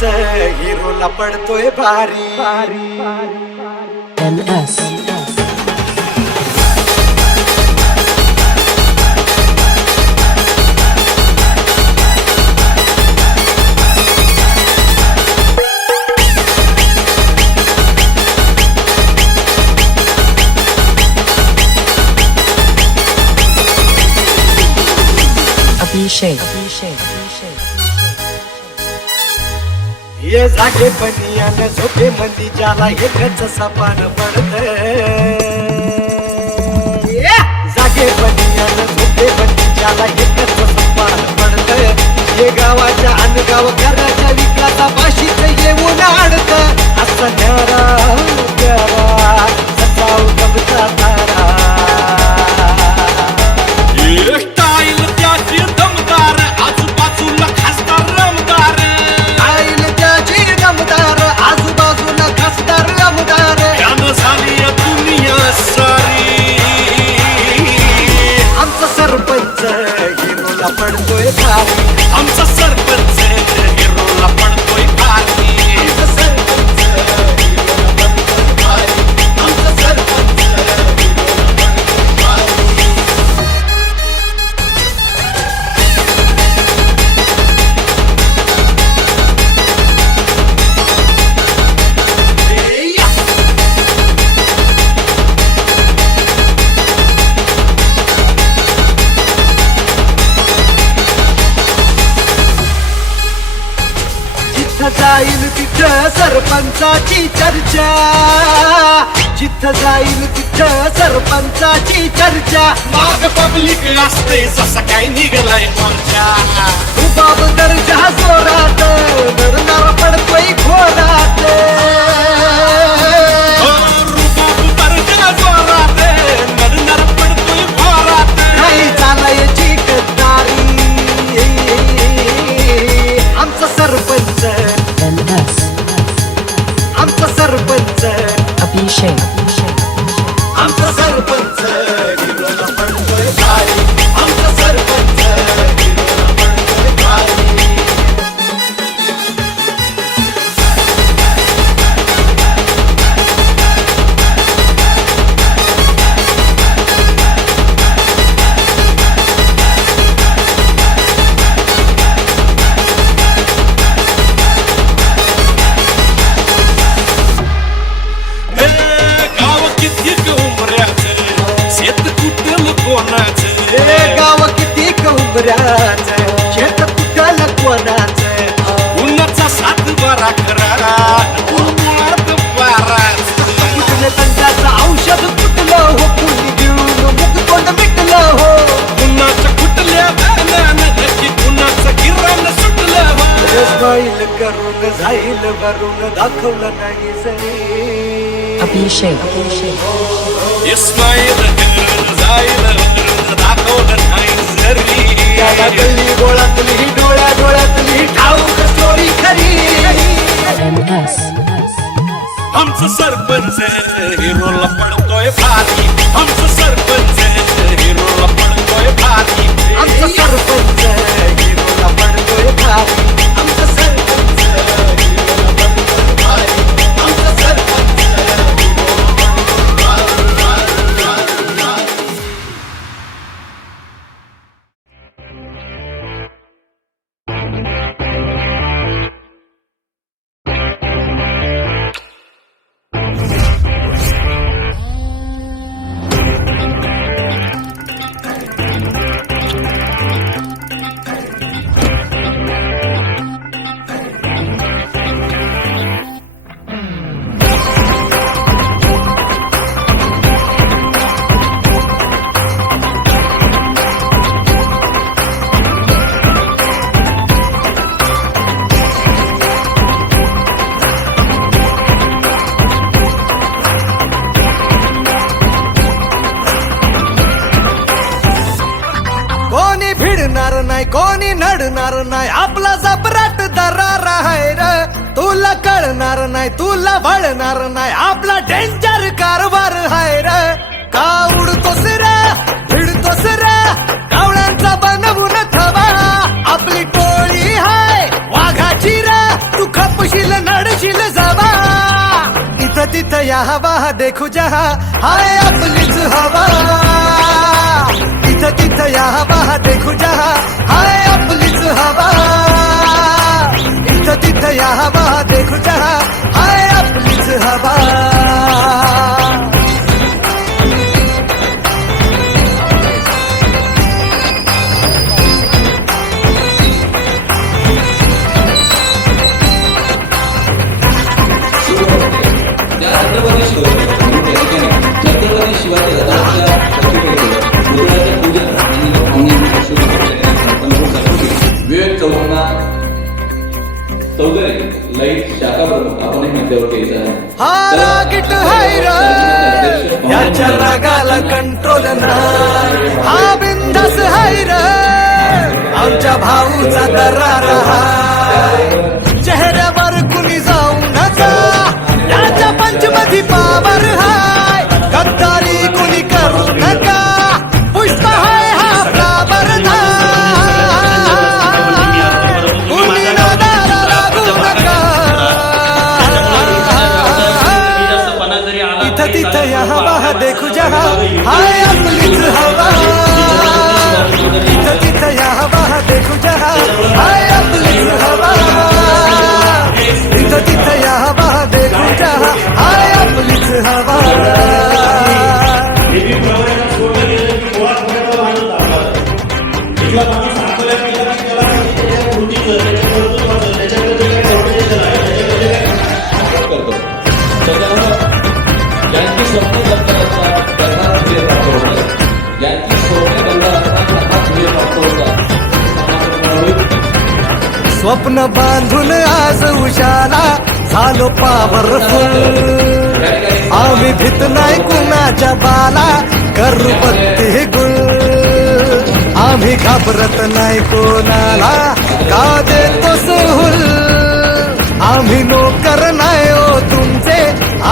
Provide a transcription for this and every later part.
सरपंच हिरोला पडतोय भारी NS. Abhishek. ये जागे पनियान झोपे मंदी ज्याला एकच सपान पडत जागे पनियान झोपे मंदी ज्याला एकच सपान पडत हे गावाच्या अनगाव घराच्या विकासा सरपंचाची चर्चा. जिथं जाईल तिथं सरपंचाची चर्चा. माग पब्लिक असते जसा काय निघलाय मोर्चा. रुबाब दर्जा जोरात नरनार पडतोय घोरात NS. आमचं सरपंच हिरोला पडतोय भारी आमचं सरपंच हिरोला पडतोय भारी आमचा सरपंच हिरोला पडतोय भारी कोणी नडणार नाही आपला जबराट दरार आहे र. तुला कळणार नाही तुला वळणार नाही आपला डेंजर कारभार आहे र. का उडतोस रे भिडतोस रे? कावळ्यांचा बनवून थवा आपली टोळी हाय वाघाची रे. तू खपशील नडशील जवा. इथं तिथं या हवा देखू जहा. हाय आपलीच हवा. जिथं तिथं या हवा देखू जहा. हाय आपलीच हवा. इथं तिथं या हवा देखू जहा. हाय आपलीच हवा. भाऊचा दरार स्वप्न बांधून आज उशाला झालो पावरफुल आम्ही भीत नाही कुणाच्या बाला करू बत्ती गुल. आम्ही घाबरत नाही कोणाला का देतो सहूल? आम्ही नोकर नाही हो तुमचे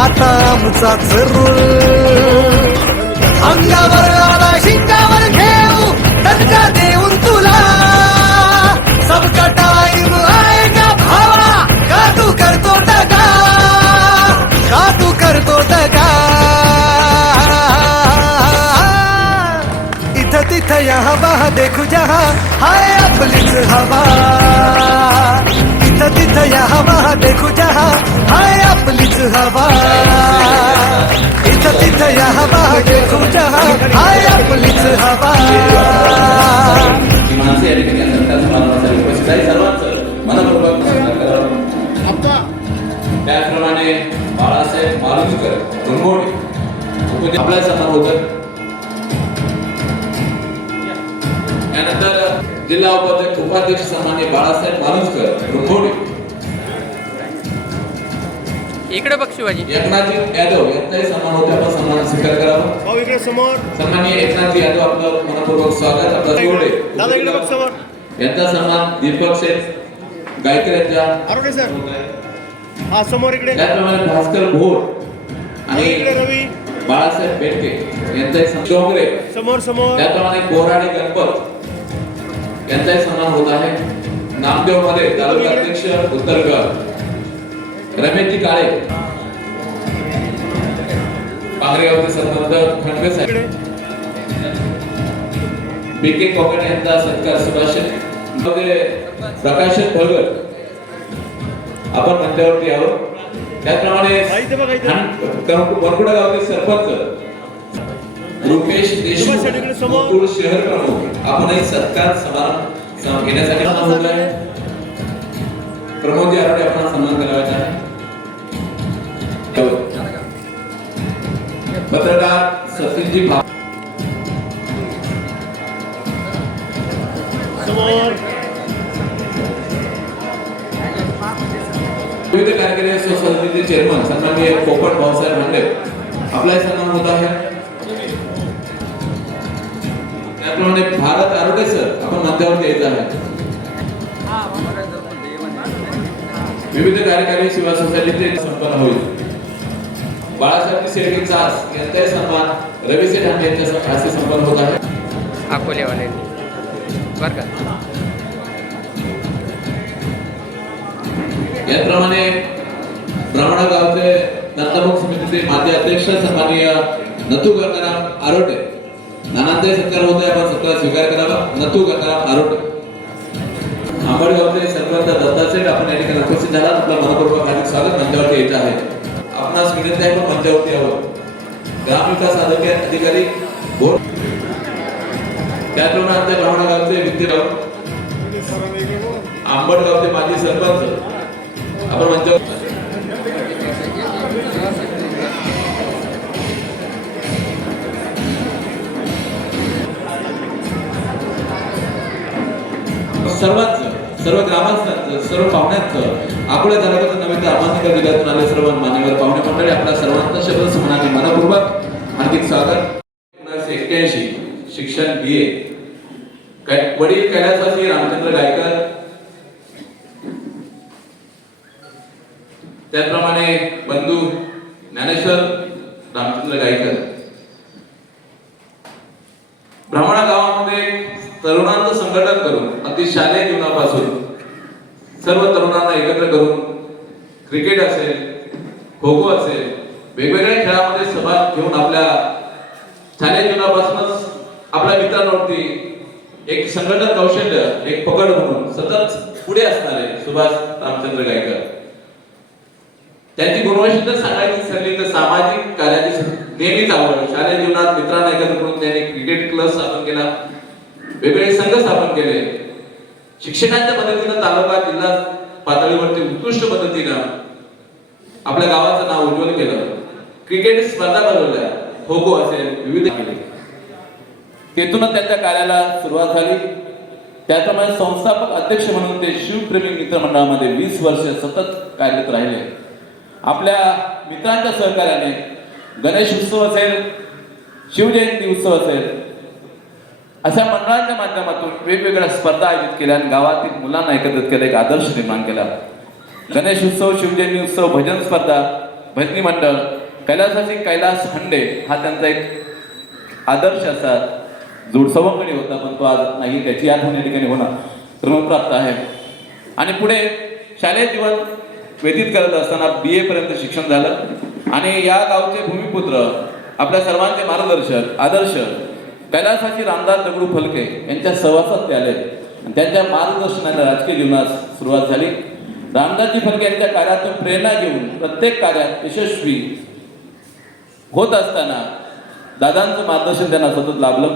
आता आमचा जरूर अंगावर आला शिंगावर घेऊ दणका देऊ सबका टाइम आएगा भावा का तू करतो दगा का तू करतो दगा इथं तिथं या हवा देखू जहा हाय आपलीच हवा इथं तिथं या हवा देखू जहा हाय आपलीच हवा इथं तिथं या हवा देखू जहा हाय आपलीच हवा की माणसे या ठिकाणी असतात समारंभासाठी उपस्थित आहे सर्वांचं मनपूर्वक. त्याचप्रमाणे बाळासाहेब मालुसकर उपस्थित आपल्यासमोर होतं. यानंतर जिल्हा उपाध्यक्ष उपाध्यक्ष सन्मान्य बाळासाहेब मालुसकर रंगोळी. इकडे बघ शिवाजी. एकनाथजी यादव यांचाही सन्मान होता आपण सन्मान स्वीकार करावा भाऊ इकडे समोर. सन्माननीय एकनाथजी यादव आपलं मनपूर्वक स्वागत. आपलं जोडे. दादा इकडे बघ समोर. यांचा सन्मान दीपक शेठ गायकर यांच्या आरोग्य सर. हा समोर इकडे. त्याचप्रमाणे भास्कर भोर आणि इकडे रवी. बाळासाहेब बेटके यांचाही सन्मान डोंगरे. समोर समोर. त्याचप्रमाणे कोराडे गणपत यांचाही सन्मान होत आहे. नामदेवमध्ये तालुका अध्यक्ष उत्तर विभाग रमेशजी काळे. पांगरेगावचे सरपंच खंडवे साहेब बी के कोकण यांचा सत्कार सुभाष प्रकाश भगत. आपण मंचावरती यावं त्याचप्रमाणे. वरकुडा गावचे सरपंच. रुपेश देशमुख. शहर प्रमुख. आपणही सत्कार समारंभ सम- घेण्यासाठी प्रमोदजी आरोडे आपण सन्मान करावायचा आहे. पत्रकार भा समोर विविध कार्यकारी सन्माननीय पोपट त्याप्रमाणे भारत आरोग्य सर, आपण मध्यावरती यायचं आहे. विविध कार्यकारी सेवा सोसायटीचे संपन्न होईल. बाळासाहेब चास यांचाही सन्मान रवी सेठ हांडे यांच्या हस्ते संपन्न होत आहे. अकोलेवाले. बर का? याचप्रमाणे ब्राह्मण गावचे नंदमुख समितीचे माजी अध्यक्ष सन्माननीय नथू गंगाराम आरोटे. नानांचाही सत्कार होत आहे आपण सत्कार स्वीकार करावा. नथू गंगाराम आरोटे. आंबडगावचे सरपंच दत्तासेठ आपण या ठिकाणी उपस्थित झाला आपलं मनपूर्वक हार्दिक स्वागत. मंचावरती यायचं आहे. आपणास विनंती आहे पण मंचावरती यावं ग्रामविकास अधिकारी अधिकारी त्याचप्रमाणे आमच्या ब्राह्मण गावचे विद्यराव आंबडगावचे माजी सरपंच आपण मंचावर सर्वांचं सर्व ग्रामस्थांचं सर्व पाहुण्यांचं आपल्या तालुक्याचं नवीन अहमदनगर जिल्ह्यातून आले सर्व मान्यवर पाहुणे मंडळी आपल्या सर्वांचा शब्द सुमनाने मनपूर्वक हार्दिक स्वागत. एकोणीसशे एक्क्याऐंशी शिक्षण बी ए वडील कैलासवासी रामचंद्र गायकर. त्याचप्रमाणे बंधू ज्ञानेश्वर रामचंद्र गायकर. भ्रमणा गाव तरुणांचं संघटन करून अगदी शालेय जीवनापासून सर्व तरुणांना एकत्र करून क्रिकेट असेल खो खो असेल वेगवेगळ्या खेळामध्ये सहभाग घेऊन आपल्या शालेय जीवनापासूनच आपल्या मित्रांवरती एक संघटन कौशल्य एक पकड म्हणून सतत पुढे असणारे सुभाष रामचंद्र गायकर. त्यांची गुणवैशिष्ट्य सांगायची ठरली तर सामाजिक कार्याची नेहमीच आवड. शालेय जीवनात मित्रांना एकत्र करून त्यांनी क्रिकेट क्लब स्थापन केला. वेगवेगळे संघ स्थापन केले. शिक्षणाच्या पद्धतीनं तालुका जिल्हा पातळीवरती उत्कृष्ट पद्धतीनं आपल्या गावाचं नाव उज्ज्वल केलं. क्रिकेट स्पर्धा भरवल्या खो खो असेल विविध केले तेथूनच त्यांच्या कार्याला सुरुवात झाली. त्याप्रमाणे संस्थापक अध्यक्ष म्हणून ते शिवप्रेमी मित्र मंडळामध्ये वीस वर्ष सतत कार्यरत राहिले. आपल्या मित्रांच्या सहकार्याने गणेश उत्सव असेल शिवजयंती उत्सव असेल अशा मंडळांच्या माध्यमातून वेगवेगळ्या स्पर्धा आयोजित केल्या आणि गावातील मुलांना एकत्रित केलं एक आदर्श निर्माण केला. गणेश उत्सव शिवजयंती उत्सव भजन स्पर्धा भजनी मंडळ कैलासाची कैलास हंडे हा त्यांचा एक आदर्श असा जोडसवंगडी होता पण तो आज नाही त्याची आठवण या ठिकाणी होणं क्रमप्राप्त आहे. आणि पुढे शालेय जीवन व्यतीत करत असताना बी ए पर्यंत शिक्षण झालं. आणि या गावचे भूमिपुत्र आपल्या सर्वांचे मार्गदर्शक आदर्श कैलासाची रामदास दगडू फलके यांच्या सहवासात ते आले आणि त्यांच्या मार्गदर्शनाने राजकीय जीवनास सुरुवात झाली. रामदासजी फलके यांच्या कार्यातून प्रेरणा घेऊन प्रत्येक कार्यात यशस्वी होत असताना दादांचं मार्गदर्शन त्यांना सतत लाभलं.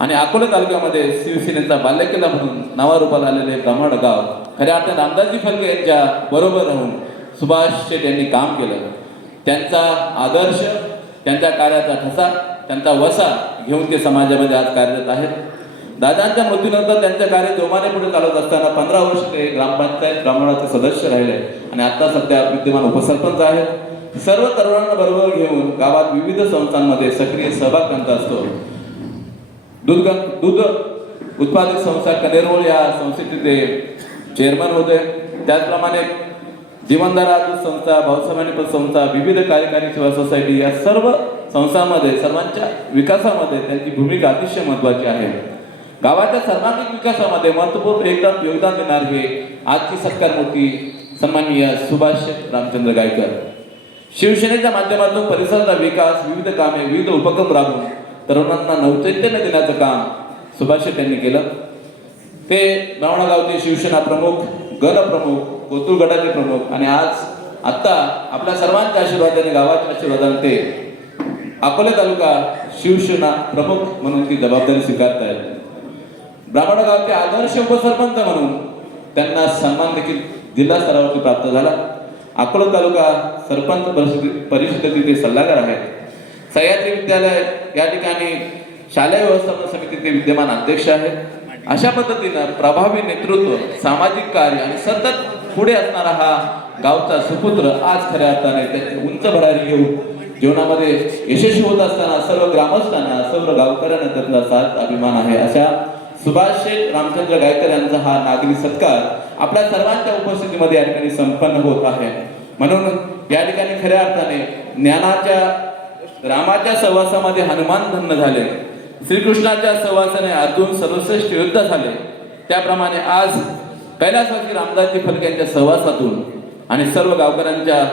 आणि अकोला तालुक्यामध्ये शिवसेनेचा बाल्यकिल्ला म्हणून नावारूपाला आलेले ब्राह्मण गाव खऱ्या अर्थाने रामदासजी फलके यांच्या बरोबर राहून सुभाष शेठ यांनी काम केलं. त्यांचा आदर्श त्यांच्या कार्याचा ठसा त्यांचा वसा घेऊन ते समाजामध्ये आज कार्यरत आहेत. दादांच्या मृत्यूनंतर त्यांचं कार्य जोमाने पुढे चालत असताना पंधरा वर्ष ते ग्रामपंचायत ब्राह्मणाचे सदस्य राहिले आणि आता सध्या विद्यमान उपसरपंच आहेत. सर्व तरुणांना बरोबर घेऊन गावात विविध संस्थांमध्ये सक्रिय सहभाग त्यांचा असतो. दूध दूध उत्पादक संस्था कनेरोळ या संस्थेचे ते चेअरमन होते. त्याचप्रमाणे जीवनधारा संस्था भाऊसाहेबांनी संस्था विविध कार्यकारी सेवा सोसायटी या सर्व संस्थांमध्ये सर्वांच्या विकासामध्ये त्यांची भूमिका अतिशय महत्वाची आहे. गावाच्या सर्वांगीण विकासामध्ये महत्त्वपूर्ण एकदम योगदान देणार हे आजची सत्कार मोठी सन्माननीय सुभाष रामचंद्र गायकर. शिवसेनेच्या माध्यमातून परिसराचा विकास विविध कामे विविध उपक्रम राबवून तरुणांना नवचैतन्य देण्याचं काम सुभाष त्यांनी यांनी केलं. ते ब्राह्मणा गावचे शिवसेना प्रमुख गण प्रमुख कोतुळ गटाचे प्रमुख आणि आज आत्ता आपल्या सर्वांच्या आशीर्वादाने गावाच्या आशीर्वादाने ते अकोले तालुका शिवसेना प्रमुख म्हणून ती जबाबदारी स्वीकारतायत ब्राह्मण गावचे आदर्श उपसरपंच म्हणून त्यांना सन्मान देखील जिल्हा स्तरावरती प्राप्त झाला. अकोला तालुका सरपंच परिषदेचे ते सल्लागार आहेत सह्याद्री विद्यालय या ठिकाणी शालेय व्यवस्थापन समितीचे विद्यमान अध्यक्ष आहेत अशा पद्धतीनं प्रभावी नेतृत्व सामाजिक कार्य आणि सतत पुढे असणारा हा गावचा सुपुत्र आज खऱ्या अर्थाने त्याची उंच भरारी घेऊन जीवनामध्ये यशस्वी होत असताना सर्व ग्रामस्थांना सर्व गावकऱ्यांना त्यातला साथ अभिमान आहे. अशा सुभाष शेठ रामचंद्र गायकर यांचा हा नागरी सत्कार आपल्या सर्वांच्या उपस्थितीमध्ये या ठिकाणी संपन्न होत आहे. म्हणून या ठिकाणी खऱ्या अर्थाने ज्ञानाच्या रामाच्या सहवासामध्ये हनुमान धन्य झाले. श्रीकृष्णाच्या सहवासाने अर्जुन सर्वश्रेष्ठ युद्ध झाले. त्याप्रमाणे आज कैलासवासी रामदासजी फलके यांच्या सहवासातून आणि सर्व गावकऱ्यांच्या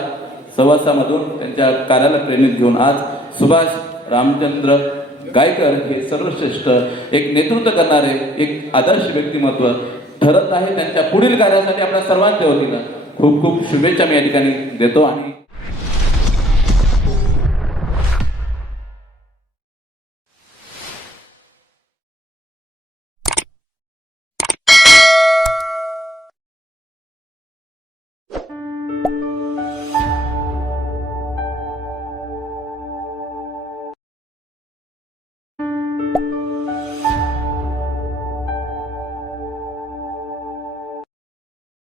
सहवासामधून त्यांच्या कार्याला प्रेरित घेऊन आज सुभाष रामचंद्र गायकर हे सर्वश्रेष्ठ एक नेतृत्व करणारे एक आदर्श व्यक्तिमत्व ठरत आहे. त्यांच्या पुढील कार्यासाठी आपल्या सर्वांच्या वतीनं खूप खूप शुभेच्छा मी या ठिकाणी देतो आणि